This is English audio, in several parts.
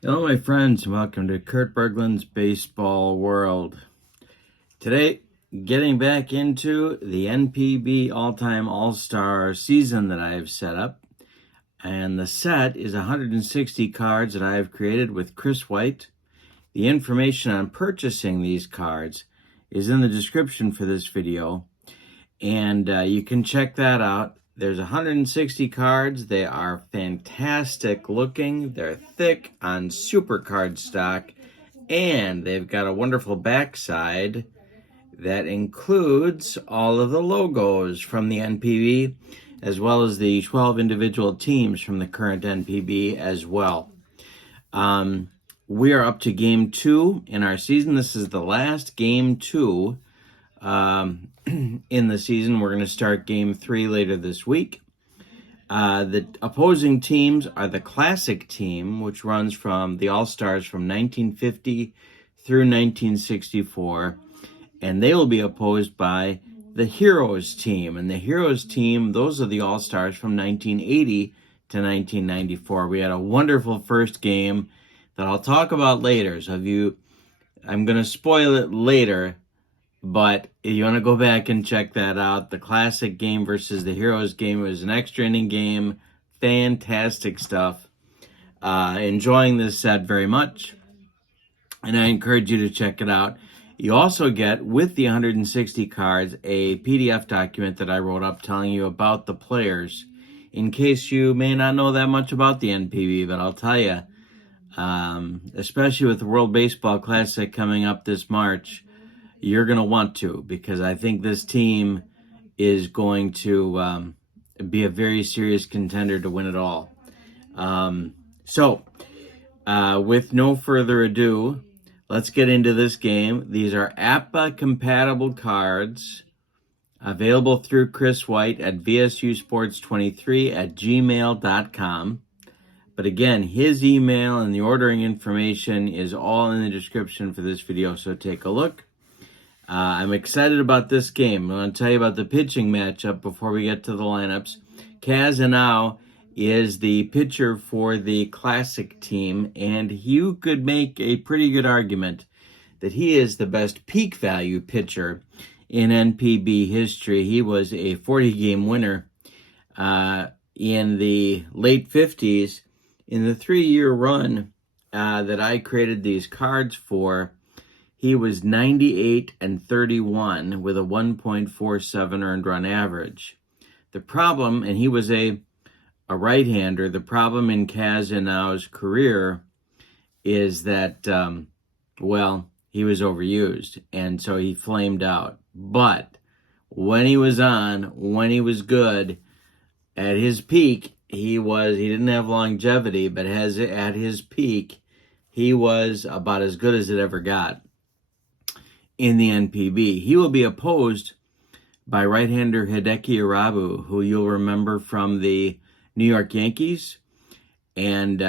Hello, my friends. Welcome to Kurt Berglund's Baseball World. Today, getting back into the NPB All-Time All-Star season that I have set up. And the set is 160 cards that I have created with Chris White. The information on purchasing these cards is in the description for this video. And you can check that out. There's 160 cards. They are fantastic looking. They're thick on super card stock. And they've got a wonderful backside that includes all of the logos from the NPB, as well as the 12 individual teams from the current NPB as well. We are up to game 2 in our season. This is the last game 2 in the season. We're going to start game 3 later this week. The opposing teams are the Classic team, which runs from the All-Stars from 1950 through 1964, and they will be opposed by the Heroes team. And the Heroes team, those are the All-Stars from 1980 to 1994. We had a wonderful first game that I'll talk about later. So I'm going to spoil it later, but if you want to go back and check that out, the Classic game versus the Heroes game was an extra inning game. Fantastic stuff. Enjoying this set very much, and I encourage you to check it out. You also get, with the 160 cards, a PDF document that I wrote up telling you about the players, in case you may not know that much about the NPB, but I'll tell you, especially with the World Baseball Classic coming up this March, you're going to want to, because I think this team is going to be a very serious contender to win it all. With no further ado, let's get into this game. These are APBA-compatible cards available through Chris White at vsusports23@gmail.com. But again, his email and the ordering information is all in the description for this video, so take a look. I'm excited about this game. I want to tell you about the pitching matchup before we get to the lineups. Kaz Anao is the pitcher for the Classic team, and you could make a pretty good argument that he is the best peak value pitcher in NPB history. He was a 40-game winner in the late 50s. In the 3-year run that I created these cards for, he was 98-31 with a 1.47 earned run average. The problem, and he was a right-hander, the problem in Kaz Anao's career is that, he was overused, and so he flamed out. But when he was good, at his peak, he didn't have longevity, but at his peak, he was about as good as it ever got in the NPB. He will be opposed by right-hander Hideki Irabu, who you'll remember from the New York Yankees. And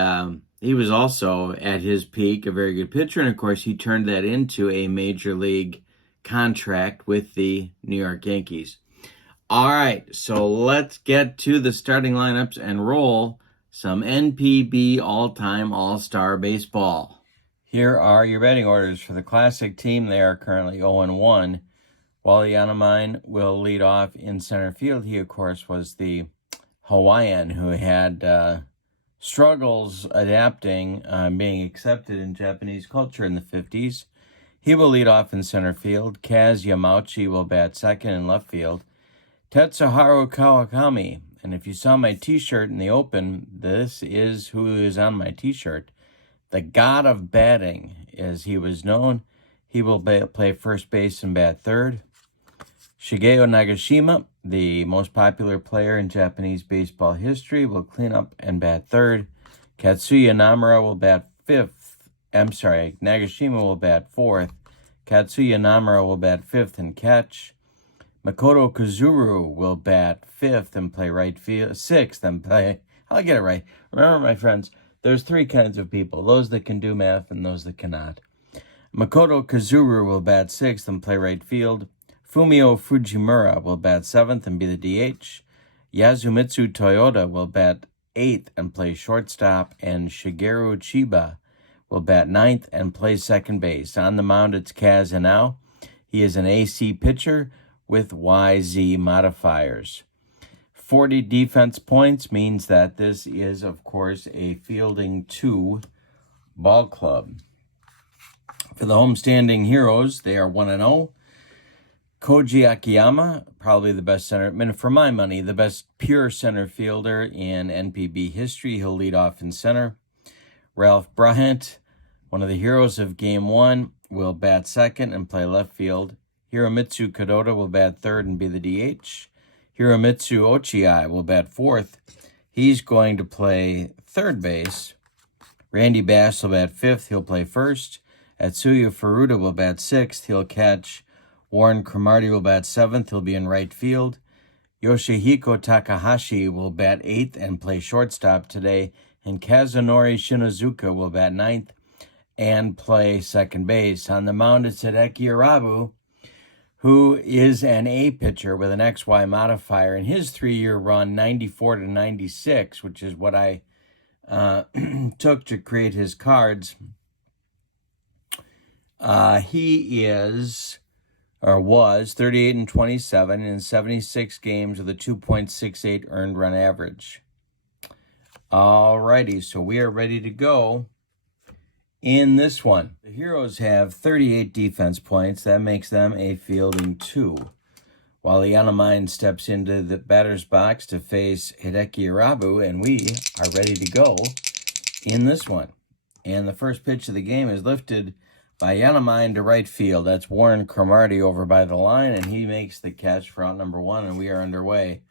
he was also, at his peak, a very good pitcher. And, of course, he turned that into a major league contract with the New York Yankees. All right, so let's get to the starting lineups and roll some NPB all-time all-star baseball. Here are your batting orders for the Classic team. They are currently 0-1. Wally Yanamine will lead off in center field. He, of course, was the Hawaiian who had struggles adapting, being accepted in Japanese culture in the 50s. He will lead off in center field. Kaz Yamauchi will bat second in left field. Tetsuharu Kawakami, and if you saw my t-shirt in the open, this is who is on my t-shirt. The god of batting, as he was known. He will play first base and bat third. Shigeo Nagashima, the most popular player in Japanese baseball history, will clean up and bat third. Katsuya Namura will bat Nagashima will bat fourth. Katsuya Namura will bat fifth and catch. Makoto Kazuru will bat fifth and play right field. Sixth and play. I'll get it right. Remember, my friends, there's 3 kinds of people: those that can do math and those that cannot. Makoto Kazuru will bat sixth and play right field. Fumio Fujimura will bat seventh and be the DH. Yasumitsu Toyota will bat eighth and play shortstop. And Shigeru Chiba will bat ninth and play second base. On the mound, it's Kazanao. He is an AC pitcher with YZ modifiers. 40 defense points means that this is, of course, a fielding 2 ball club. For the homestanding heroes, they are 1-0. Koji Akiyama, probably the best center, for my money, the best pure center fielder in NPB history. He'll lead off in center. Ralph Bryant, one of the heroes of Game 1, will bat second and play left field. Hiromitsu Kadota will bat third and be the DH. Hiromitsu Ochiai will bat fourth. He's going to play third base. Randy Bass will bat fifth. He'll play first. Atsuya Furuta will bat sixth. He'll catch. Warren Cromartie will bat seventh. He'll be in right field. Yoshihiko Takahashi will bat eighth and play shortstop today. And Kazunori Shinozuka will bat ninth and play second base. On the mound, it's Hideki Irabu, who is an A pitcher with an XY modifier. In his 3-year run, 94 to 96, which is what I took to create his cards, he is, or was, 38 and 27 in 76 games with a 2.68 earned run average. All righty, so we are ready to go in this one. The Heroes have 38 defense points. That makes them a fielding 2. While the Yanamine steps into the batter's box to face Hideki Irabu, and we are ready to go in this one. And the first pitch of the game is lifted by Yanamine to right field. That's Warren Cromartie over by the line, and he makes the catch for out number 1, and we are underway.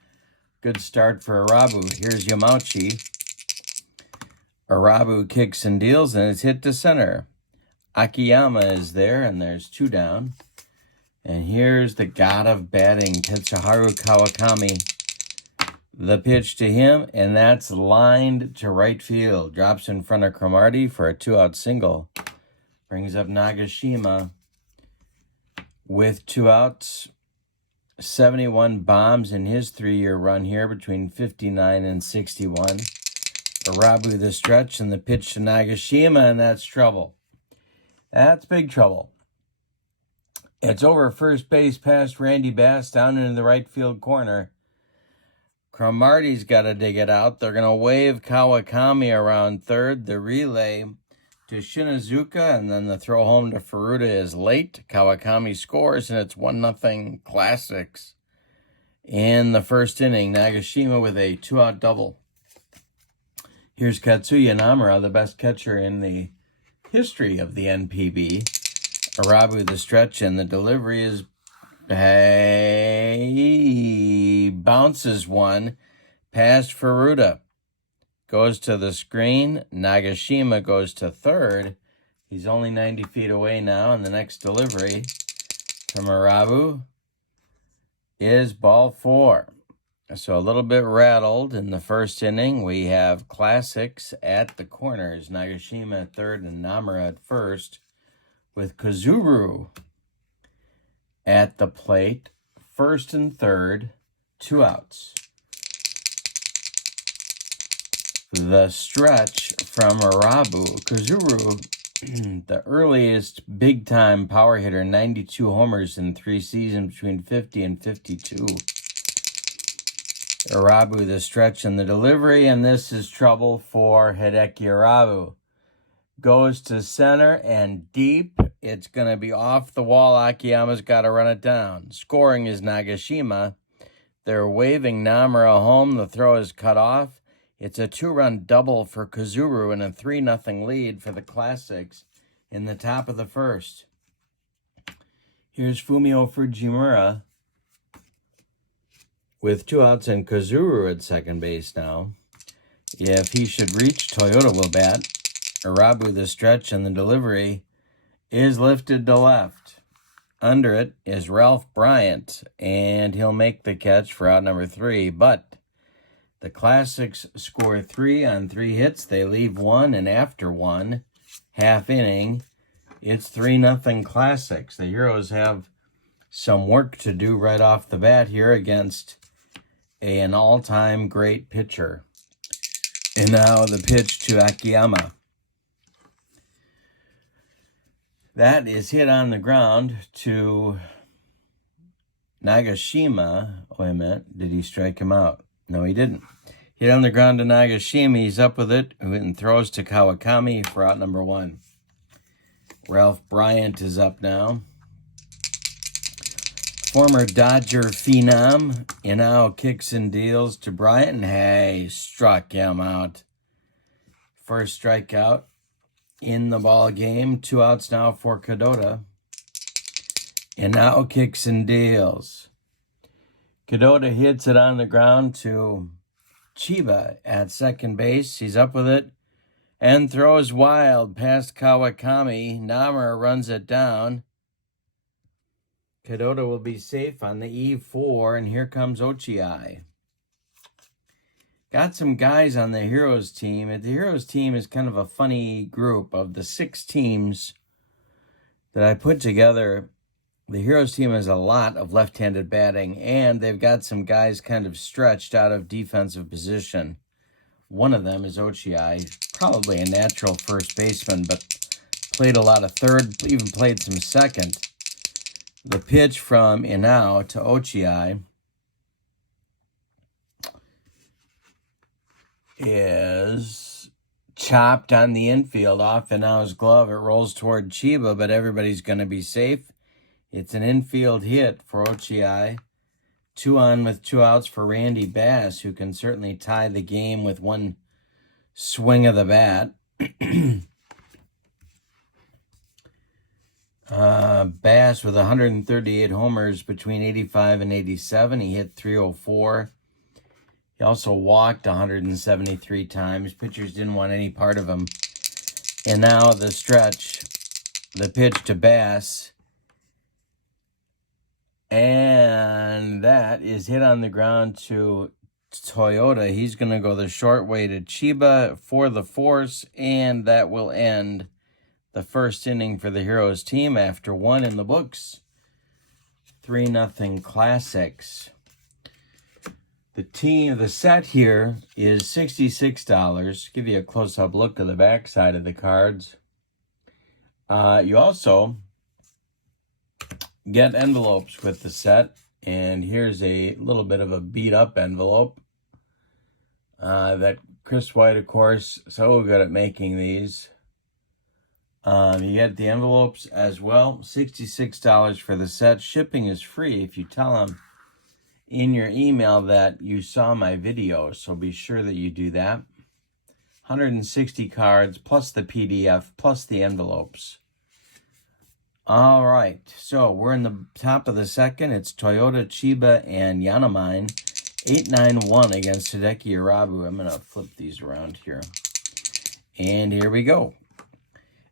Good start for Irabu. Here's Yamauchi. Irabu kicks and deals, and it's hit to center. Akiyama is there, and there's 2 down. And here's the god of batting, Tetsuharu Kawakami. The pitch to him, and that's lined to right field. Drops in front of Cromartie for a 2-out single. Brings up Nagashima with 2 outs. 71 bombs in his 3-year run here between 59 and 61. Irabu the stretch and the pitch to Nagashima, and that's trouble. That's big trouble. It's over first base past Randy Bass down into the right field corner. Cromartie's got to dig it out. They're going to wave Kawakami around third. The relay to Shinozuka, and then the throw home to Furuta is late. Kawakami scores, and it's 1-0 Classics in the first inning. Nagashima with a 2-out double. Here's Katsuya Namura, the best catcher in the history of the NPB. Irabu the stretch, and the delivery is, he bounces one past Furuta. Goes to the screen. Nagashima goes to third. He's only 90 feet away now, and the next delivery from Irabu is ball 4. So a little bit rattled in the first inning. We have Classics at the corners. Nagashima at third and Namura at first, with Kazuru at the plate. First and third, 2 outs. The stretch from Irabu. Kazuru, the earliest big-time power hitter, 92 homers in 3 seasons between 50 and 52. Irabu the stretch and the delivery, and this is trouble for Hideki Irabu. Goes to center and deep. It's going to be off the wall. Akiyama's got to run it down. Scoring is Nagashima. They're waving Namura home. The throw is cut off. It's a 2-run double for Kazuru and a 3-0 lead for the Classics in the top of the first. Here's Fumio Fujimura with 2 outs and Kazuru at second base now. If he should reach, Toyota will bat. Irabu the stretch, and the delivery is lifted to left. Under it is Ralph Bryant, and he'll make the catch for out number 3. But the Classics score 3 on 3 hits. They leave 1, and after 1 half inning, it's 3-0 Classics. The Heroes have some work to do right off the bat here against an all-time great pitcher. And now the pitch to Akiyama. That is hit on the ground to Nagashima. Wait a minute. Did he strike him out? No, he didn't. Hit on the ground to Nagashima. He's up with it and throws to Kawakami for out number 1. Ralph Bryant is up now. Former Dodger phenom Inao kicks and deals to Bryant, and hey, struck him out. First strikeout in the ball game. 2 outs now for Kadota. Inao kicks and deals. Kadota hits it on the ground to Chiba at second base. He's up with it and throws wild past Kawakami. Namur runs it down. Kadota will be safe on the E4, and here comes Ochiai. Got some guys on the Heroes team. The Heroes team is kind of a funny group. Of the 6 teams that I put together, the Heroes team has a lot of left-handed batting, and they've got some guys kind of stretched out of defensive position. One of them is Ochiai, probably a natural first baseman, but played a lot of third, even played some second. The pitch from Inao to Ochiai is chopped on the infield off Inao's glove. It rolls toward Chiba, but everybody's going to be safe. It's an infield hit for Ochiai. 2 on with 2 outs for Randy Bass, who can certainly tie the game with one swing of the bat. Bass with 138 homers between 85 and 87. He hit .304. He also walked 173 times. Pitchers didn't want any part of him. And now the stretch, the pitch to Bass. And that is hit on the ground to Toyota. He's going to go the short way to Chiba for the force, and that will end the first inning for the Heroes team after 1 in the books. 3-0 Classics. The set here is $66. Give you a close-up look of the back side of the cards. You also get envelopes with the set, and here's a little bit of a beat-up envelope that Chris White, of course, so good at making these. You get the envelopes as well. $66 for the set. Shipping is free if you tell them in your email that you saw my video, so be sure that you do that. 160 cards plus the PDF plus the envelopes. All right, so we're in the top of the second. It's Toyota, Chiba, and Yanamine. 8-9-1 against Hideki Irabu. I'm going to flip these around here. And here we go.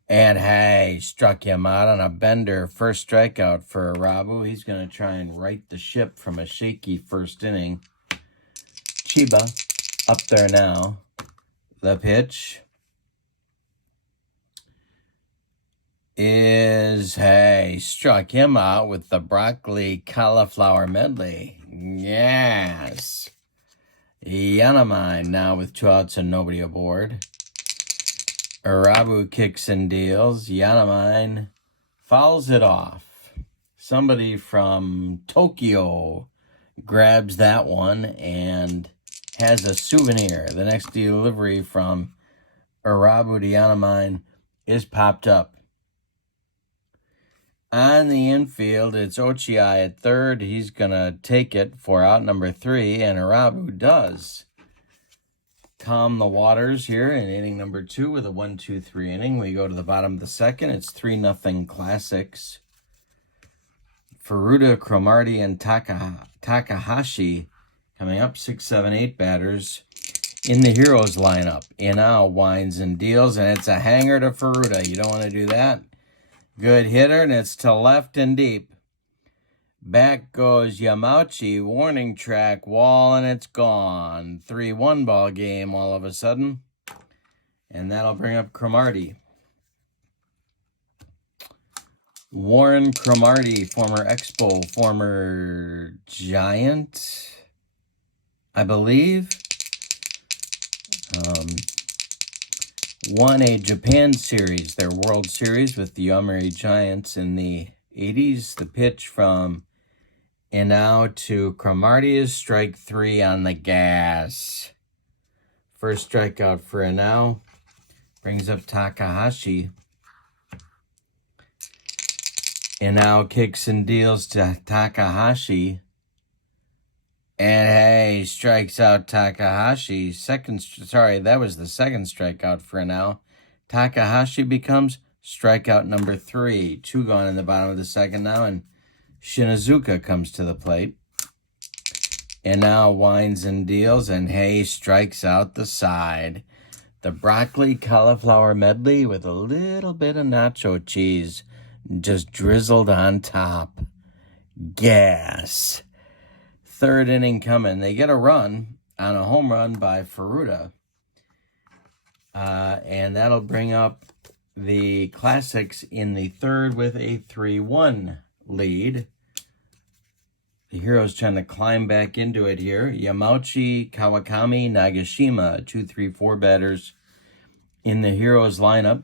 And hey, struck him out on a bender. First strikeout for Irabu. He's going to try and right the ship from a shaky first inning. Chiba up there now. The pitch is, hey, struck him out with the broccoli cauliflower medley. Yes. Yanamine now with 2 outs and nobody aboard. Irabu kicks and deals. Yanamine fouls it off. Somebody from Tokyo grabs that one and has a souvenir. The next delivery from Irabu to Yanamine is popped up. On the infield, it's Ochiai at third. He's going to take it for out number 3, and Irabu does calm the waters here in inning number 2 with a 1-2-3 inning. We go to the bottom of the second. It's 3-0 Classics. Furuta, Cromartie, and Takahashi coming up. 6, 7, 8 batters in the Heroes lineup. Inao winds and deals, and it's a hanger to Furuta. You don't want to do that. Good hitter, and it's to left and deep. Back goes Yamauchi, warning track, wall, and it's gone. 3-1 ball game all of a sudden. And that'll bring up Cromartie. Warren Cromartie, former Expo, former Giant, I believe. won a Japan series, their World Series with the Yomiuri Giants in the 80s. The pitch from Inao to Cromartie is strike 3 on the gas. First strikeout for Inao. Brings up Takahashi. Inao kicks and deals to Takahashi. And hey, strikes out Takahashi. That was the second strikeout for Inao. Takahashi becomes strikeout number 3. 2 gone in the bottom of the second now, and Shinazuka comes to the plate. And now winds and deals, and hey, strikes out the side. The broccoli cauliflower medley with a little bit of nacho cheese just drizzled on top. Gas. Third inning coming. They get a run on a home run by Furuta. And that'll bring up the Classics in the third with a 3-1 lead. The Heroes trying to climb back into it here. Yamauchi, Kawakami, Nagashima, 2, 3, 4 batters in the Heroes lineup.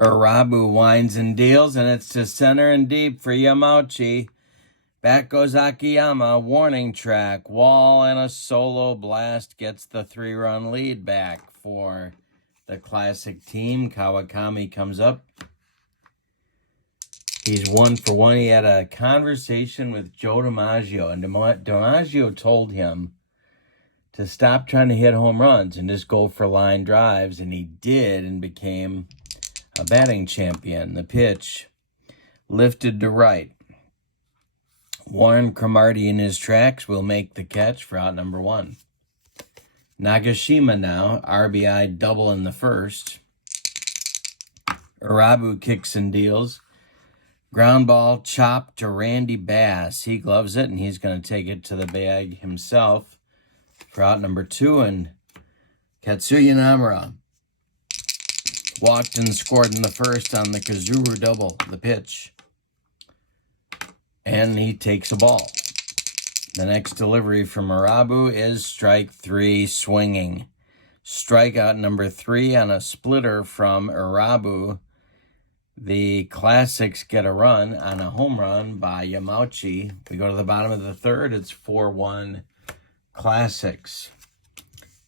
Urabu winds and deals, and it's to center and deep for Yamauchi. Back goes Akiyama, warning track, wall, and a solo blast gets the 3-run lead back for the Classic team. Kawakami comes up. He's 1 for 1. He had a conversation with Joe DiMaggio, and DiMaggio told him to stop trying to hit home runs and just go for line drives, and he did and became a batting champion. The pitch lifted to right. Warren Cromartie in his tracks will make the catch for out number 1. Nagashima now, RBI double in the first. Urabu kicks and deals. Ground ball chopped to Randy Bass. He gloves it, and he's going to take it to the bag himself for out number 2. And Katsuya Namura walked and scored in the first on the Kazuru double, the pitch. And he takes a ball. The next delivery from Urabu is strike 3, swinging. Strikeout number 3 on a splitter from Urabu. The Classics get a run on a home run by Yamauchi. We go to the bottom of the third. It's 4-1 Classics.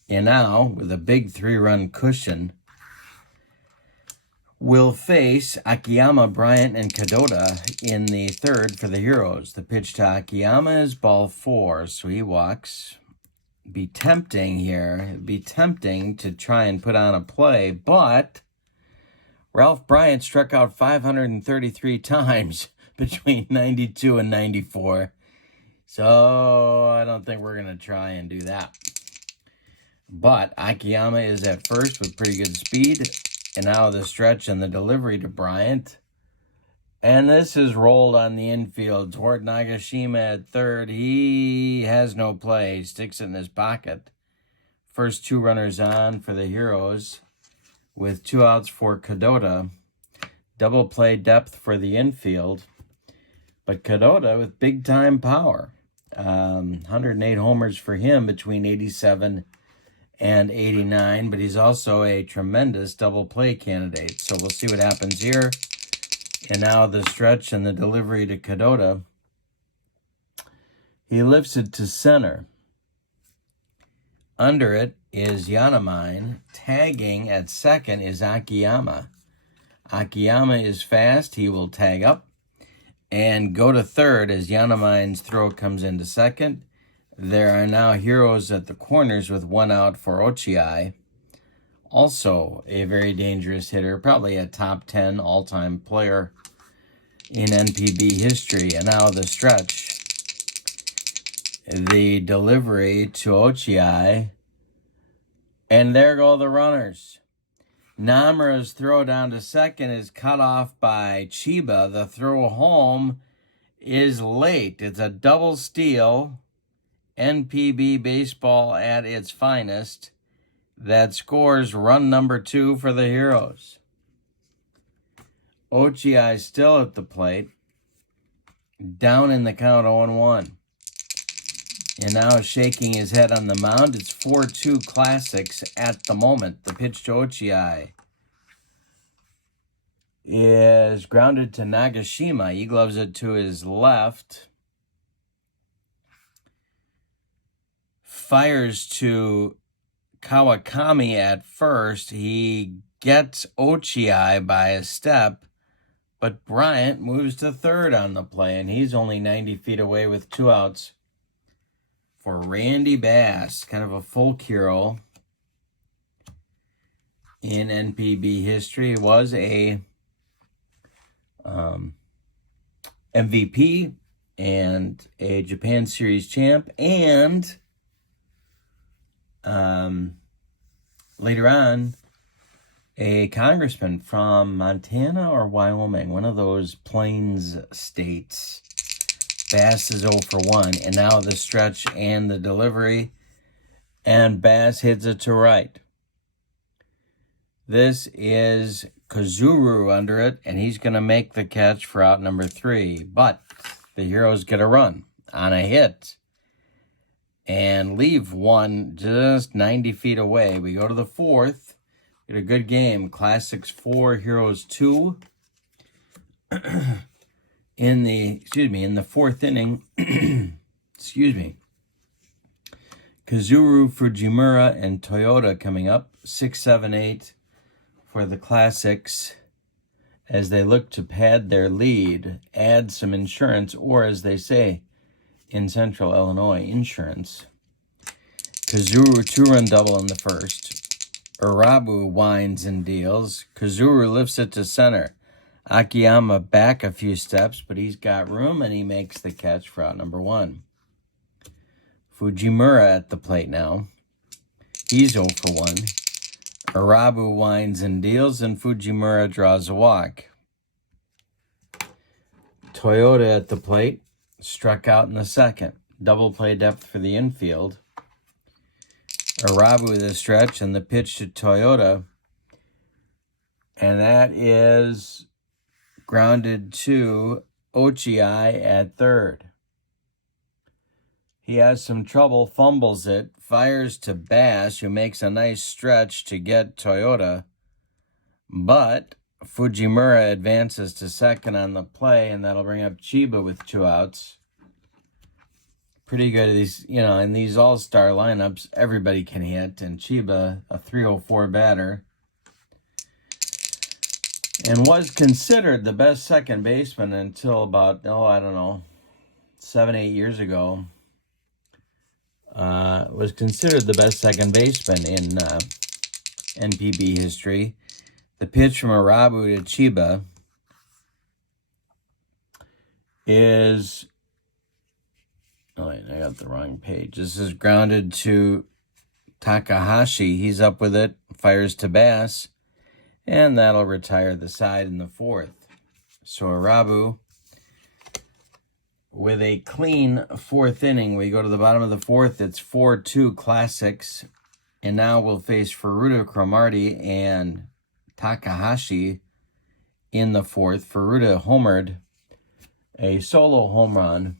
And now, with a big 3-run cushion, will face Akiyama, Bryant, and Kadota in the third for the Heroes. The pitch to Akiyama is ball 4, so he walks. Be tempting here. Be tempting to try and put on a play, but Ralph Bryant struck out 533 times between 92 and 94. So I don't think we're going to try and do that. But Akiyama is at first with pretty good speed. And now the stretch and the delivery to Bryant. And this is rolled on the infield toward Nagashima at third. He has no play. He sticks it in his pocket. First 2 runners on for the Heroes with 2 outs for Kadota. Double play depth for the infield. But Kadota with big-time power. 108 homers for him between 87 and 89, but he's also a tremendous double play candidate. So we'll see what happens here. And now the stretch and the delivery to Kadota. He lifts it to center. Under it is Yanamine. Tagging at second is Akiyama. Akiyama is fast. He will tag up and go to third as Yanamine's throw comes into second. There are now Heroes at the corners with 1 out for Ochiai. Also a very dangerous hitter, probably a top 10 all-time player in NPB history. And now the stretch. The delivery to Ochiai. And there go the runners. Namura's throw down to second is cut off by Chiba. The throw home is late. It's a double steal. NPB baseball at its finest. That scores run number 2 for the Heroes. Ochiai still at the plate. Down in the count 0-1. And now shaking his head on the mound. It's 4-2 Classics at the moment. The pitch to Ochi is grounded to Nagashima. He gloves it to his left. Fires to Kawakami at first. He gets Ochi by a step, but Bryant moves to third on the play, and he's only 90 feet away with 2 outs for Randy Bass. Kind of a folk hero in NPB history. He was a MVP and a Japan Series champ, and later on a congressman from Montana or Wyoming, one of those plains states. Bass is 0 for 1, and now the stretch and the delivery, and Bass hits it to right. This is Kazuru under it, and he's going to make the catch for out number 3. But the Heroes get a run on a hit and leave one just 90 feet away. We go to the 4th. Get a good game. Classics 4, Heroes 2. In the 4th inning, Kazuru, Fujimura, and Toyota coming up. 6, 7, 8 for the Classics as they look to pad their lead, add some insurance, or as they say in Central Illinois, insurance. Kazuru 2-run double in the first. Urabu winds and deals. Kazuru lifts it to center. Akiyama back a few steps, but he's got room, and he makes the catch for out number 1. Fujimura at the plate now. He's 0 for 1. Urabu winds and deals, and Fujimura draws a walk. Toyota at the plate. Struck out in the second. Double play depth for the infield. Urabu the stretch, and the pitch to Toyota. And that is grounded to Ochi at third. He has some trouble, fumbles it, fires to Bass, who makes a nice stretch to get Toyota. But Fujimura advances to second on the play, and that'll bring up Chiba with 2 outs. Pretty good. These, in these all-star lineups, everybody can hit, and Chiba, a 304 batter, and was considered the best second baseman until about, 7, 8 years ago. Was considered the best second baseman in NPB history. The pitch from Urabu to Chiba is... Oh, wait, I got the wrong page. This is grounded to Takahashi. He's up with it, fires to Bass, and that'll retire the side in the 4th. So Urabu with a clean 4th inning. We go to the bottom of the 4th. It's 4-2 Classics. And now we'll face Furuta, Cromartie, and Takahashi in the 4th. Furuta homered, a solo home run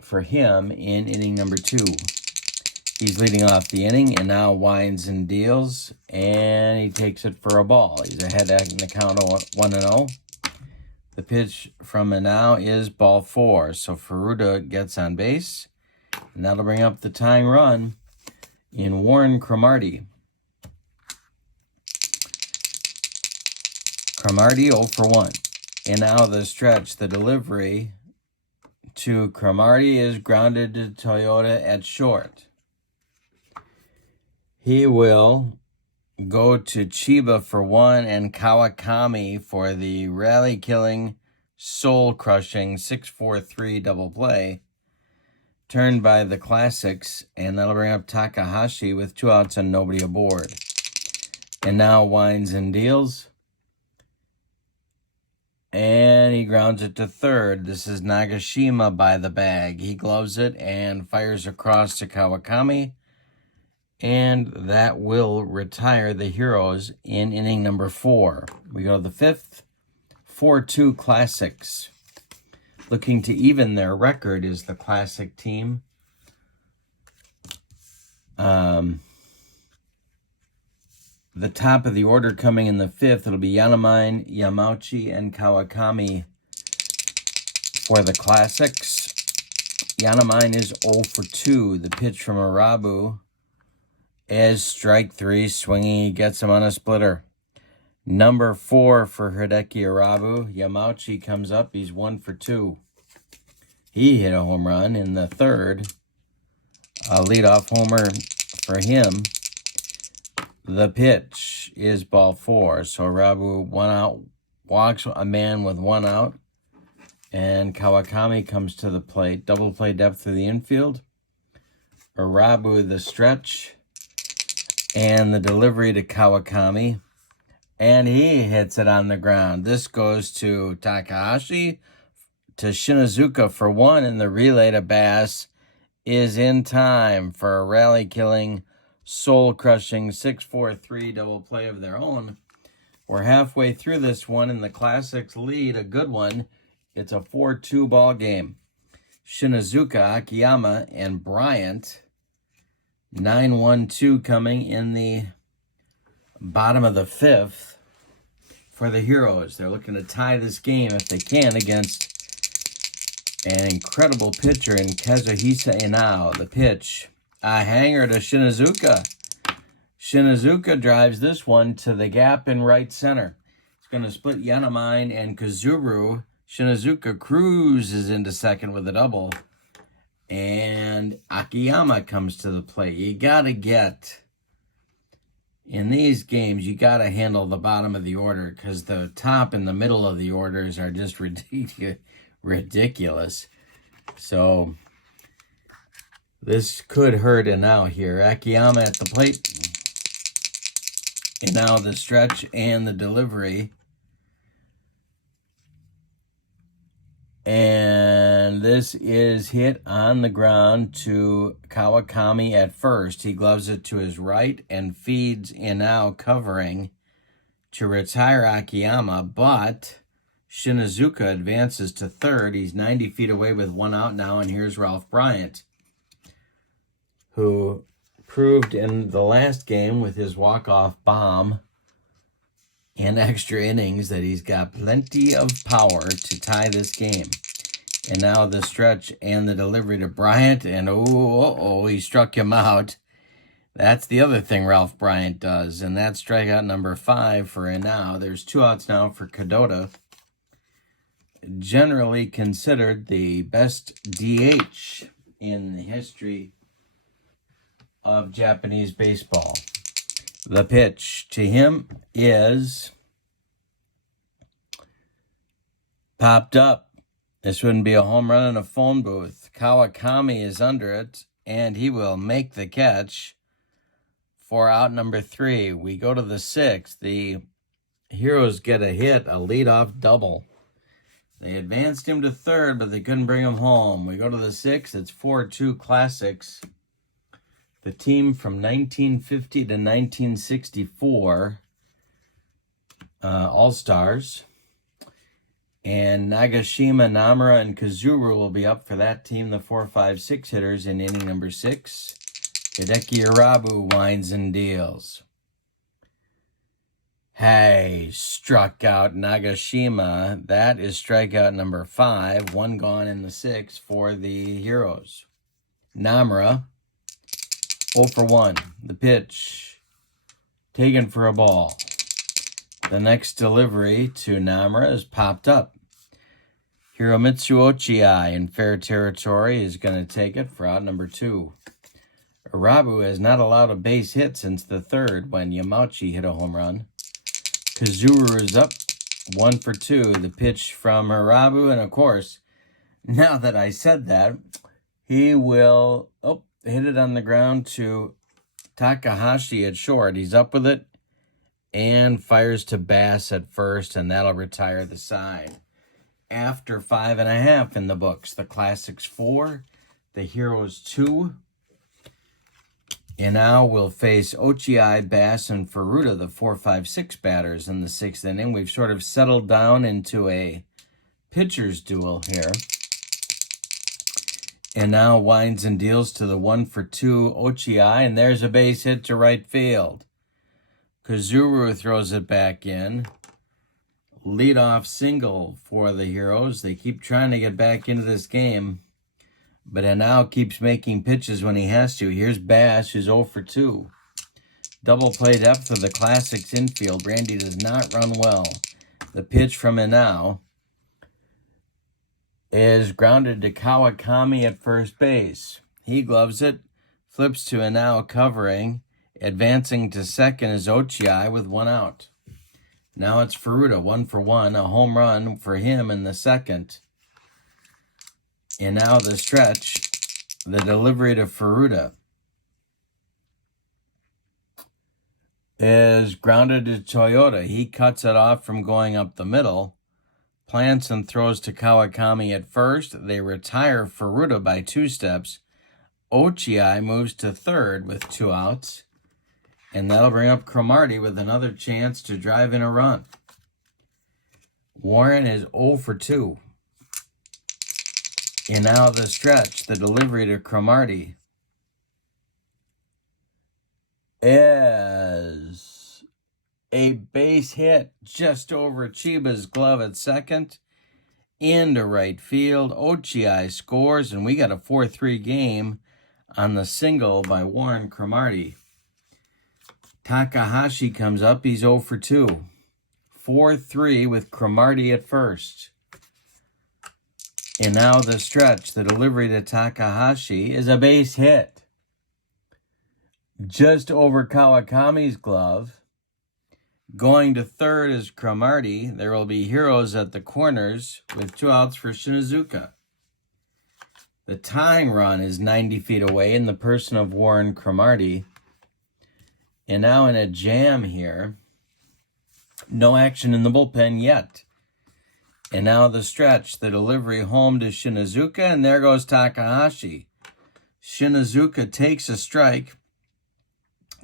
for him in inning number 2. He's leading off the inning and now winds and deals, and he takes it for a ball. He's ahead in the count 1-0. The pitch from now is ball 4. So Furuta gets on base, and that'll bring up the tying run in Warren Cromartie. Cromartie 0 for 1. And now the stretch, the delivery to Cromartie is grounded to Toyota at short. He will go to Chiba for 1 and Kawakami for the rally-killing, soul-crushing 6-4-3 double play, turned by the Classics, and that'll bring up Takahashi with 2 outs and nobody aboard. And now winds and deals, and he grounds it to third. This is Nagashima by the bag. He gloves it and fires across to Kawakami, and that will retire the Heroes in inning number 4. We go to the 5th, 4-2 Classics. Looking to even their record is the Classic team. The top of the order coming in the fifth, it'll be Yanamine, Yamauchi, and Kawakami for the classics. Yanamine is 0 for 2. The pitch from Arabu is strike 3, swinging, he gets him on a splitter. Number 4 for Hideki Arabu. Yamauchi comes up, he's 1 for 2. He hit a home run in the third. A leadoff homer for him. The pitch is ball 4. So Arabu 1 out, walks a man with 1 out. And Kawakami comes to the plate. Double play depth through the infield. Arabu the stretch. And the delivery to Kawakami. And he hits it on the ground. This goes to Takahashi, to Shinazuka for 1. And the relay to Bass is in time for a rally-killing, soul-crushing 6-4-3 double play of their own. We're halfway through this one, and the Classics lead, a good one. It's a 4-2 ball game. Shinazuka, Akiyama, and Bryant. 9-1-2 coming in the bottom of the fifth for the Heroes. They're looking to tie this game if they can against an incredible pitcher in Kazuhisa Inao. The pitch, a hanger to Shinazuka. Shinazuka drives this one to the gap in right center. It's going to split Yanamine and Kazuru. Shinazuka cruises into second with a double. And Akiyama comes to the plate. You got to get, in these games, you got to handle the bottom of the order because the top and the middle of the orders are just ridiculous. So this could hurt Inao here. Akiyama at the plate. Inao the stretch and the delivery. And this is hit on the ground to Kawakami at first. He gloves it to his right and feeds Inao covering to retire Akiyama, but Shinazuka advances to third. He's 90 feet away with 1 out now, and here's Ralph Bryant, who proved in the last game with his walk-off bomb and extra innings that he's got plenty of power to tie this game. And now the stretch and the delivery to Bryant, and he struck him out. That's the other thing Ralph Bryant does, and that's strikeout number 5 for Inao. There's 2 outs now for Kadota. Generally considered the best DH in the history of Japanese baseball. The pitch to him is popped up. This wouldn't be a home run in a phone booth. Kawakami is under it, and he will make the catch for out number 3. We go to the 6th. The Heroes get a hit, a leadoff double. They advanced him to third, but they couldn't bring him home. We go to the 6th. It's 4-2 Classics. The team from 1950 to 1964, All-Stars. And Nagashima, Namura, and Kazuru will be up for that team, the 4, 5, 6 hitters in inning number 6. Hideki Arabu winds and deals. Hey, struck out Nagashima. That is strikeout number 5. 1 gone in the 6th for the Heroes. Namura, 0 for 1. The pitch, taken for a ball. The next delivery to Namura is popped up. Hiromitsu Ochiai in fair territory is going to take it for out number 2. Arabu has not allowed a base hit since the 3rd when Yamauchi hit a home run. Kazuru is up 1 for 2. The pitch from Arabu, and of course, now that I said that, he will hit it on the ground to Takahashi at short. He's up with it and fires to Bass at first, and that'll retire the side. After 5.5 in the books, the Classics 4, the Heroes 2. Inao will face Ochiai, Bass, and Furuta, the 4, 5, 6 batters in the 6th inning. We've sort of settled down into a pitcher's duel here. And now winds and deals to the 1-for-2 Ochi, and there's a base hit to right field. Kazuru throws it back in. Leadoff single for the Heroes. They keep trying to get back into this game, but Hanao keeps making pitches when he has to. Here's Bass, who's 0-for-2. Double play depth of the Classics infield. Randy does not run well. The pitch from Hanao is grounded to Kawakami at first base. He gloves it, flips to Hanao covering. Advancing to second is Ochi with 1 out. Now it's Furuta, 1-for-1, a home run for him in the second. And now the stretch, the delivery to Furuta is grounded to Toyota. He cuts it off from going up the middle. Plants and throws to Kawakami at first. They retire Furuta by 2 steps. Ochi moves to third with 2 outs. And that'll bring up Cromartie with another chance to drive in a run. Warren is 0-for-2. And now the stretch, the delivery to Cromartie is a base hit just over Chiba's glove at second. Into right field. Ochi scores, and we got a 4-3 game on the single by Warren Cromartie. Takahashi comes up. He's 0-for-2. 4-3 with Cromartie at first. And now the stretch, the delivery to Takahashi is a base hit. Just over Kawakami's glove. Going to third is Cromartie. There will be Heroes at the corners with 2 outs for Shinazuka. The tying run is 90 feet away in the person of Warren Cromartie. And now in a jam here. No action in the bullpen yet. And now the stretch, the delivery home to Shinazuka, and there goes Takahashi. Shinazuka takes a strike.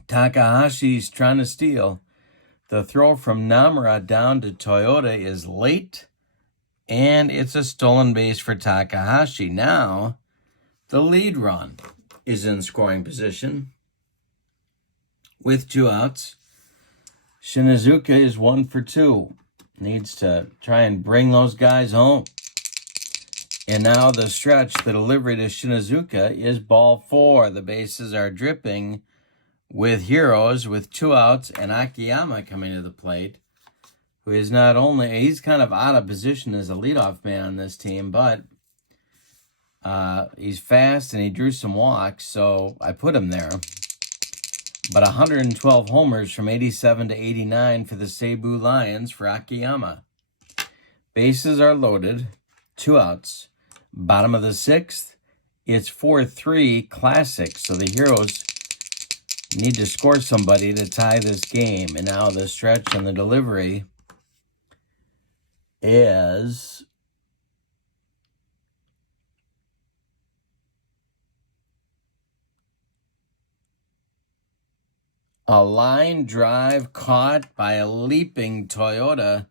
Takahashi's trying to steal. The throw from Namura down to Toyota is late, and it's a stolen base for Takahashi. Now, the lead run is in scoring position with 2 outs. Shinazuka is 1-for-2. Needs to try and bring those guys home. And now the stretch, the delivery to Shinazuka is ball 4. The bases are dripping with Heroes with 2 outs, and Akiyama coming to the plate, who is not only, he's kind of out of position as a leadoff man on this team, but he's fast and he drew some walks, so I put him there. But 112 homers from 87 to 89 for the Cebu Lions for Akiyama. Bases are loaded, 2 outs. Bottom of the 6th, it's 4-3 Classics, so the Heroes need to score somebody to tie this game. And now the stretch and the delivery is a line drive caught by a leaping Toyota.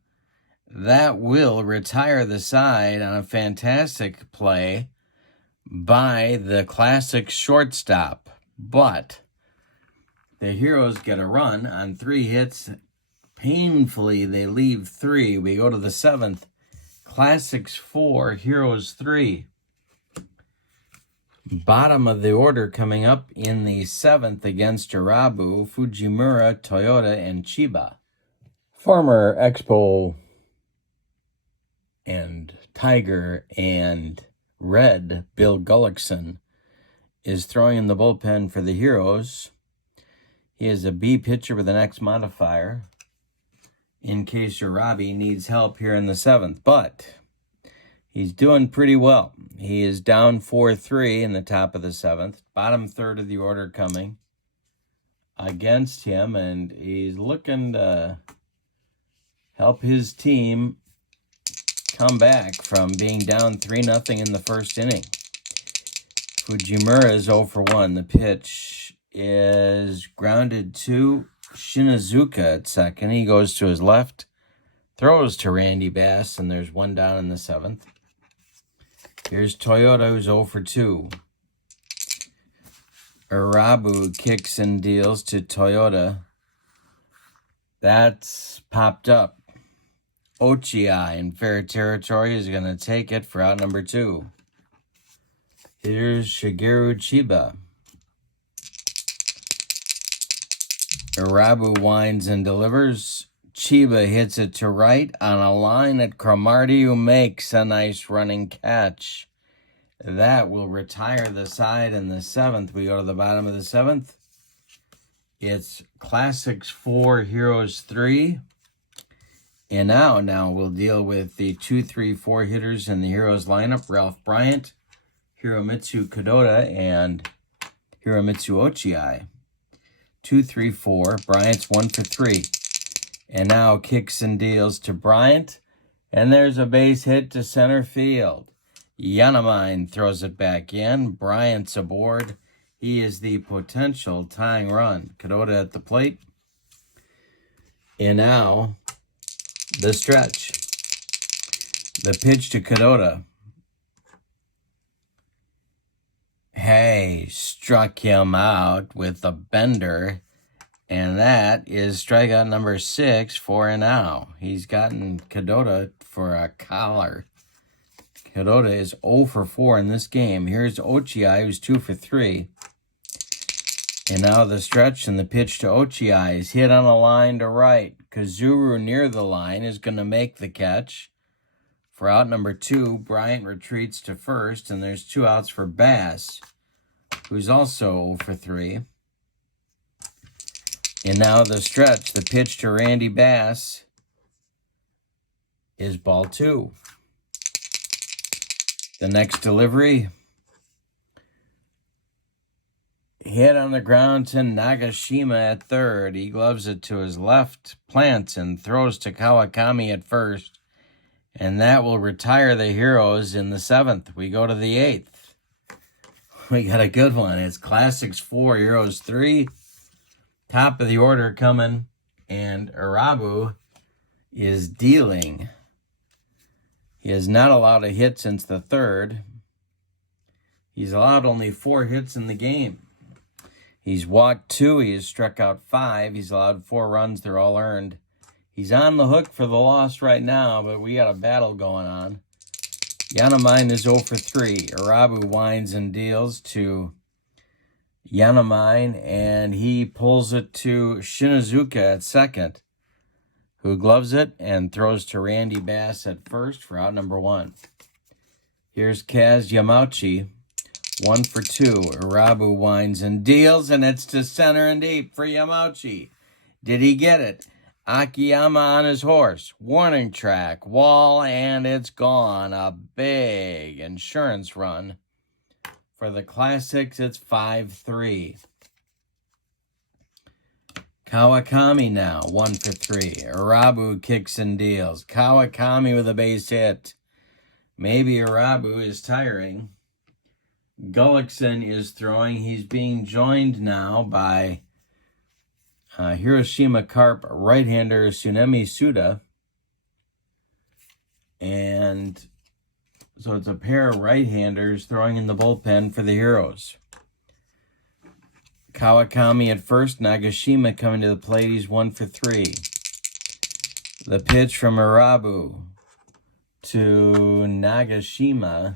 That will retire the side on a fantastic play by the Classic shortstop. But the Heroes get a run on 3 hits. Painfully, they leave 3. We go to the 7th. Classics 4, Heroes 3. Bottom of the order coming up in the 7th against Irabu, Fujimura, Toyota, and Chiba. Former Expo and Tiger and Red, Bill Gullickson, is throwing in the bullpen for the Heroes. He is a B pitcher with an X modifier in case Irabu needs help here in the 7th. But he's doing pretty well. He is down 4-3 in the top of the 7th. Bottom third of the order coming against him. And he's looking to help his team come back from being down 3-0 in the first inning. Fujimura is 0-for-1. The pitch is grounded to Shinazuka at second. He goes to his left, throws to Randy Bass, and there's 1 down in the 7th. Here's Toyota, who's 0 for 2. Arabu kicks and deals to Toyota. That's popped up. Ochi in fair territory is going to take it for out number 2. Here's Shigeru Chiba. Arabu winds and delivers. Chiba hits it to right on a line at Cromartie, who makes a nice running catch. That will retire the side in the 7th. We go to the bottom of the 7th. It's Classics 4, Heroes 3. And now we'll deal with the 2, 3, 4 hitters in the Heroes lineup. Ralph Bryant, Hiromitsu Kadota, and Hiromitsu Ochi. 2, 3, 4. Bryant's 1 for 3. And now kicks and deals to Bryant. And there's a base hit to center field. Yanamine throws it back in. Bryant's aboard. He is the potential tying run. Kadota at the plate. And now the stretch. The pitch to Kadota. Hey, struck him out with a bender. And that is strikeout number 6 for an out. He's gotten Kadota for a collar. Kadota is 0 for 4 in this game. Here's Ochi, who's 2 for 3. And now the stretch, and the pitch to Ochi is hit on a line to right. Kazuru near the line is going to make the catch. For out number 2, Bryant retreats to first, and there's 2 outs for Bass, who's also 0 for 3. And now the stretch, the pitch to Randy Bass is ball 2. The next delivery, hit on the ground to Nagashima at third. He gloves it to his left, plants, and throws to Kawakami at first. And that will retire the Heroes in the 7th. We go to the 8th. We got a good one. It's Classics 4, Heroes 3. Top of the order coming. And Arabu is dealing. He has not allowed a hit since the 3rd. He's allowed only 4 hits in the game. He's walked 2. He has struck out 5. He's allowed 4 runs. They're all earned. He's on the hook for the loss right now, but we got a battle going on. Yanamine is 0 for 3. Arabu winds and deals to Yanamine, and he pulls it to Shinazuka at second, who gloves it and throws to Randy Bass at first for out number 1. Here's Kaz Yamauchi, 1 for 2. Arabu winds and deals, and it's to center and deep for Yamauchi. Did he get it? Akiyama on his horse. Warning track, wall, and it's gone. A big insurance run. For the Classics, it's 5-3. Kawakami now, 1 for 3. Arabu kicks and deals. Kawakami with a base hit. Maybe Arabu is tiring. Gullickson is throwing. He's being joined now by Hiroshima Carp right-hander Tsunemi Suda. And so it's a pair of right-handers throwing in the bullpen for the Heroes. Kawakami at first. Nagashima coming to the plate. He's 1 for 3. The pitch from Arabu to Nagashima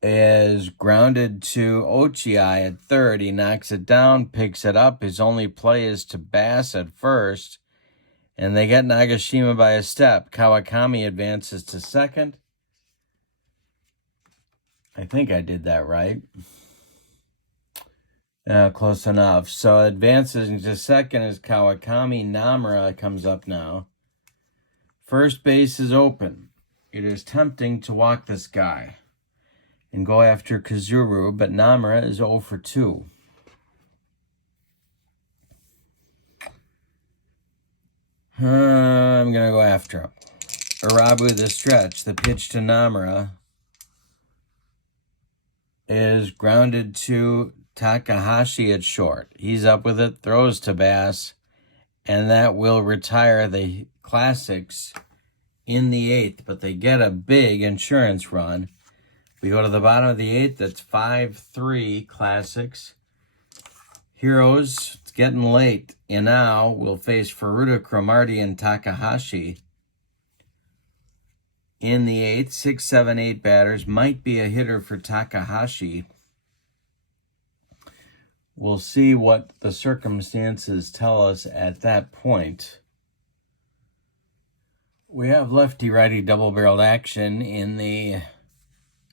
is grounded to Ochi at third. He knocks it down, picks it up. His only play is to Bass at first, and they get Nagashima by a step. Kawakami advances to second. I think I did that right. Close enough. So advances to second is Kawakami. Namura comes up now. First base is open. It is tempting to walk this guy and go after Kazuru, but Namura is 0 for 2. I'm going to go after him. Arabu the stretch. The pitch to Namura is grounded to Takahashi at short. He's up with it, throws to Bass, and that will retire the Classics in the 8th, but they get a big insurance run. We go to the bottom of the 8th, that's 5-3 Classics. Heroes, it's getting late. Inao will face Furuta, Cromartie, and Takahashi. In the 8th, 6, 7, 8 batters. Might be a hitter for Takahashi. We'll see what the circumstances tell us at that point. We have lefty-righty double-barreled action in the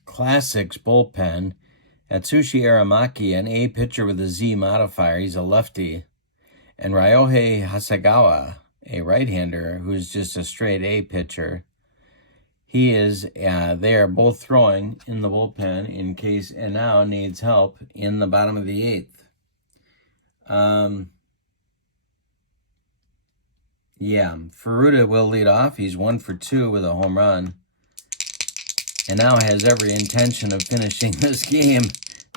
Classics bullpen. Atsushi Aramaki, an A pitcher with a Z modifier, he's a lefty. And Ryohei Hasegawa, a right-hander who's just a straight A pitcher. He is, they are both throwing in the bullpen in case Inao needs help in the bottom of the 8th. Furuta will lead off. He's 1 for 2 with a home run. And now has every intention of finishing this game.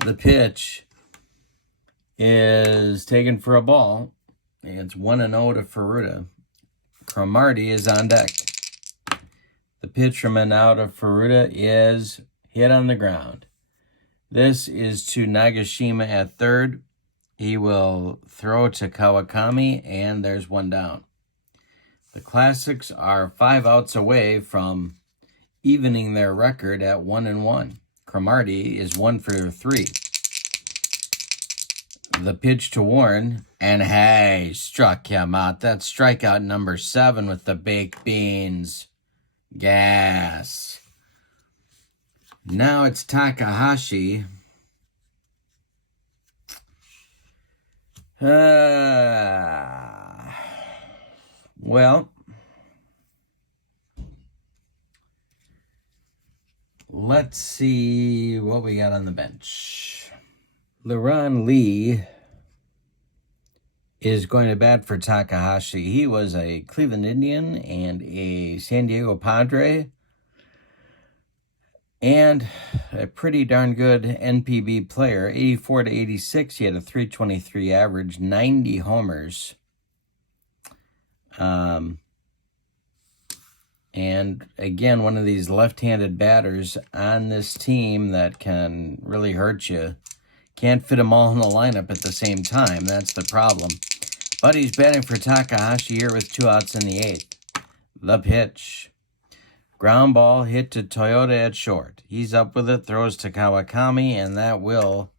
The pitch is taken for a ball. It's 1-0 to Furuta. Cromartie is on deck. The pitch from Inao to Furuta is hit on the ground. This is to Nagashima at third. He will throw to Kawakami, and there's one down. The Classics are 5 outs away from evening their record at 1-1. Cromartie is 1 for 3. The pitch to Warren, and hey, struck him out. That's strikeout number 7 with the baked beans. Gas. Now it's Takahashi. Well, let's see what we got on the bench. LeRon Lee is going to bat for Takahashi. He was a Cleveland Indian and a San Diego Padre, and a pretty darn good NPB player. 84 to 86, he had a .323 average, 90 homers. And again, one of these left-handed batters on this team that can really hurt you. Can't fit them all in the lineup at the same time. That's the problem. But he's batting for Takahashi here with 2 outs in the 8th. The pitch. Ground ball hit to Toyota at short. He's up with it, throws to Kawakami, and that will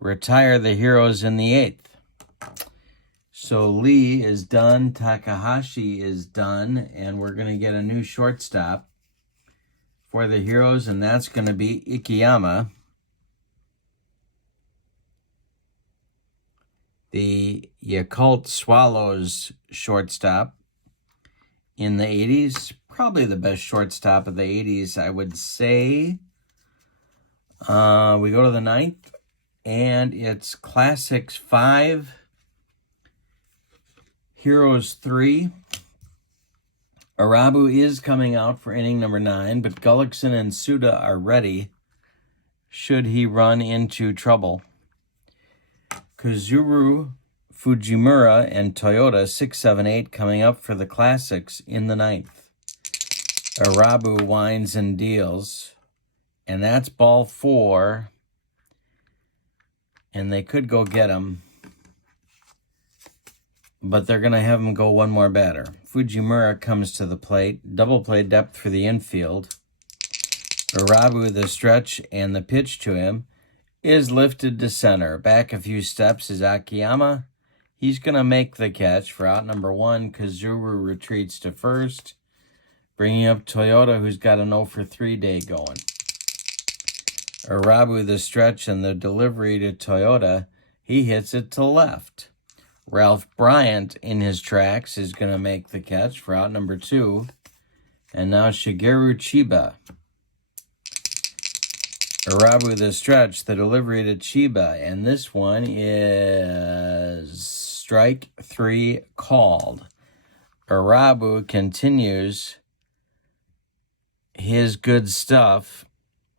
retire the Heroes in the 8th. So Lee is done, Takahashi is done, and we're going to get a new shortstop for the Heroes, and that's going to be Ikeyama. The Yakult Swallows shortstop in the 80s. Probably the best shortstop of the 80s, I would say. We go to the 9th, and it's Classics 5, Heroes 3. Arabu is coming out for inning number 9, but Gullickson and Suda are ready should he run into trouble. Kazuru, Fujimura, and Toyota 6, 7, 8 coming up for the Classics in the 9th. Arabu winds and deals, and that's ball 4, and they could go get him, but they're going to have him go one more batter. Fujimura comes to the plate, double play depth for the infield. Arabu the stretch, and the pitch to him is lifted to center. Back a few steps is Akiyama. He's going to make the catch for out number 1. Kazuru retreats to first, bringing up Toyota, who's got an 0 for 3 day going. Arabu the stretch, and the delivery to Toyota, he hits it to left. Ralph Bryant in his tracks is going to make the catch for out number 2. And now Shigeru Chiba. Arabu the stretch, the delivery to Chiba, and this one is strike 3 called. Arabu continues his good stuff.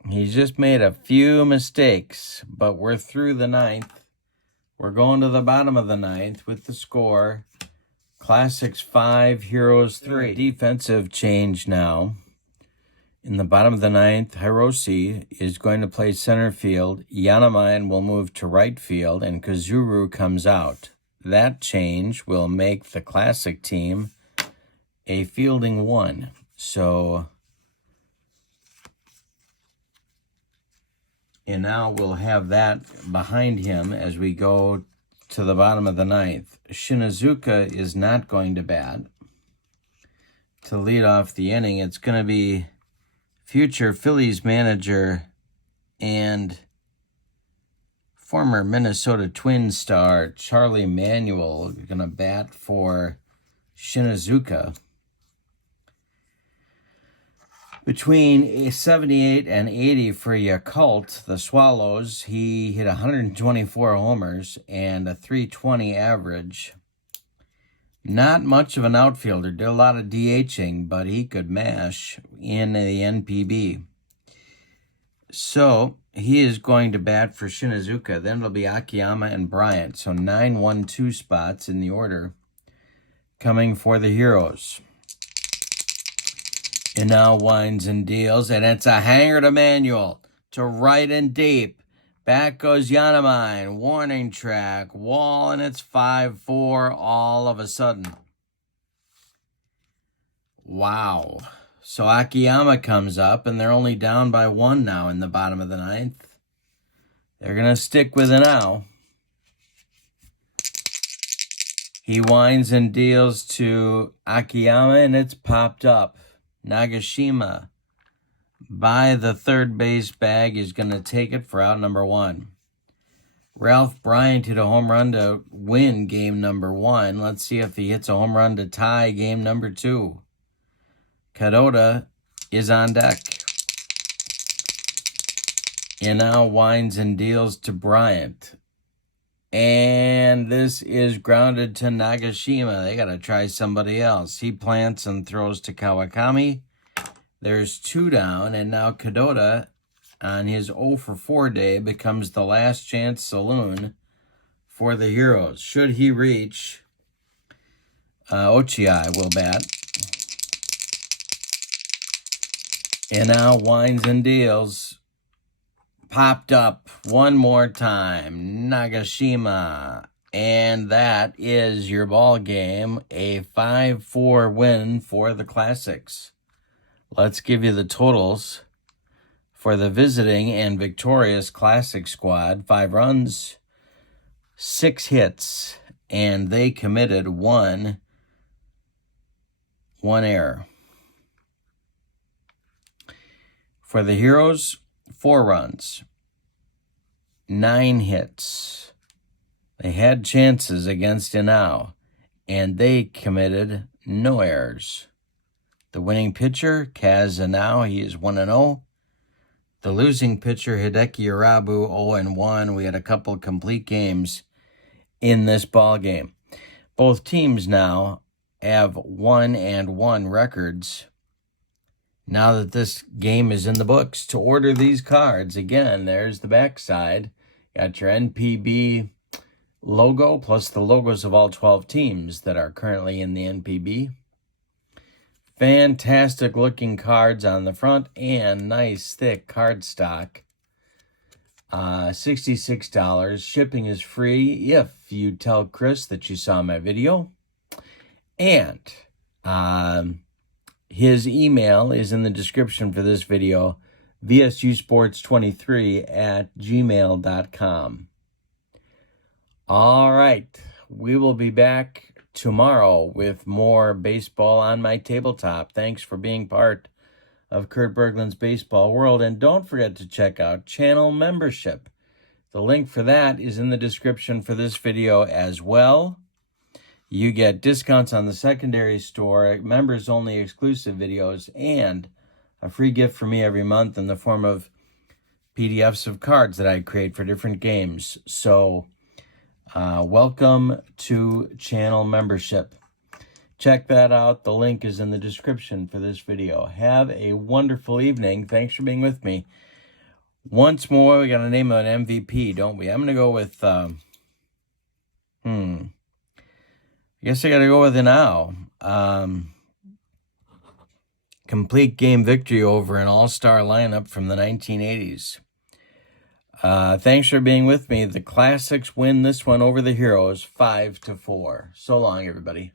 He's just made a few mistakes, but we're through the 9th. We're going to the bottom of the 9th with the score. Classics 5, Heroes 3. Defensive change now. In the bottom of the ninth, Hiroshi is going to play center field. Yanamayan will move to right field, and Kazuru comes out. That change will make the Classic team a fielding 1. So, and now we'll have that behind him as we go to the bottom of the ninth. Shinazuka is not going to bat. To lead off the inning, it's going to be future Phillies manager and former Minnesota Twins star Charlie Manuel going to bat for Shinazuka. Between 78 and 80 for Yakult, the Swallows, he hit 124 homers and a .320 average. Not much of an outfielder, did a lot of DHing, but he could mash in the NPB. So he is going to bat for Shinazuka. Then it'll be Akiyama and Bryant. So 9-1-2 spots in the order coming for the Heroes. And now winds and deals, and it's a hanger to Manuel, to right and deep. Back goes Yanamayan, warning track, wall, and it's 5-4 all of a sudden. Wow. So Akiyama comes up, and they're only down by 1 now in the bottom of the ninth. They're going to stick with it now. He winds and deals to Akiyama, and it's popped up. Nagashima, by the third base bag, is going to take it for out number 1. Ralph Bryant hit a home run to win game number 1. Let's see if he hits a home run to tie game number 2. Kadota is on deck. And now winds and deals to Bryant. And this is grounded to Nagashima. They got to try somebody else. He plants and throws to Kawakami. There's 2 down, and now Kadota, on his 0-for-4 day, becomes the last chance saloon for the Heroes. Should he reach, Ochiai will bat. And now winds and deals. Popped up one more time, Nagashima, and that is your ball game, a 5-4 win for the Classics. Let's give you the totals for the visiting and victorious Classic squad. 5 runs, 6 hits, and they committed one error. For the Heroes, 4 runs, 9 hits. They had chances against Inao, and they committed no errors. The winning pitcher, Kaz Inao, he is 1-0. The losing pitcher, Hideki Irabu, 0-1. We had a couple complete games in this ball game. Both teams now have 1-1 records. Now that this game is in the books, to order these cards, again, there's the backside. Got your NPB logo plus the logos of all 12 teams that are currently in the NPB. Fantastic looking cards on the front and nice thick cardstock. $66. Shipping is free if you tell Chris that you saw my video. And his email is in the description for this video, vsusports23@gmail.com. All right, we will be back tomorrow with more baseball on my tabletop. Thanks for being part of Kurt Berglund's Baseball World. And don't forget to check out channel membership. The link for that is in the description for this video as well. You get discounts on the secondary store, members-only exclusive videos, and a free gift from me every month in the form of PDFs of cards that I create for different games. So, welcome to channel membership. Check that out. The link is in the description for this video. Have a wonderful evening. Thanks for being with me. Once more, we got to name an MVP, don't we? I'm going to go with, guess I got to go with an ow. Complete game victory over an all-star lineup from the 1980s. Thanks for being with me. The Classics win this one over the Heroes 5-4. So long, everybody.